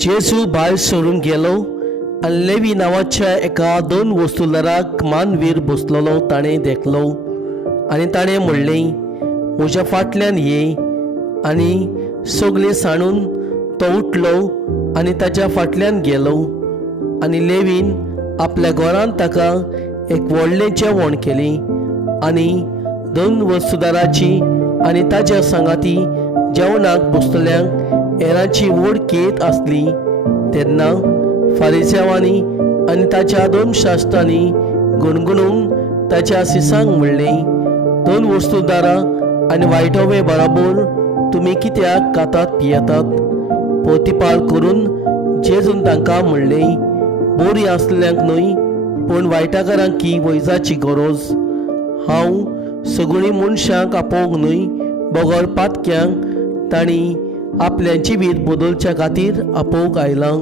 जेजू भायर सोडून गेलो आनी लेवी नांवाच्या एका 2 वस्तुदाराक मानवीर बसलेलो ताणें देखलो आनी ताणें म्हणलें, म्हज्या फाटल्यान ये. आनी सगळें सांडून तो उठलो आनी ताच्या फाटल्यान गेलो. आनी लेवीन आपल्या घरांत ताका एक व्हडलें जेवण केलें आनी 2 वस्तुदाराची आनी ताच्या सांगाती जेवणाक बसलेल्यांक हेरांची वळख येत आसली. तेन्ना फारिसेवांनी आनी ताच्या 2 शास्त्रांनी गुणगुणून ताच्या सिसांक म्हणलें, 2 वस्तुदारां आनी वायटोवे बरोबर तुमी कित्याक खातात पियेतात? पोतिपाळ करून जेजून तांकां म्हणलें, बरी आसलेल्यांक न्हय पूण वायटाकारांक की वैजाची गरज. हांव सगळीं मनशांक आपोवंक न्हय, बगर पातक्यांक तांणी आपलें जिवीत बदलच्या खातीर आपोवंक आयलां.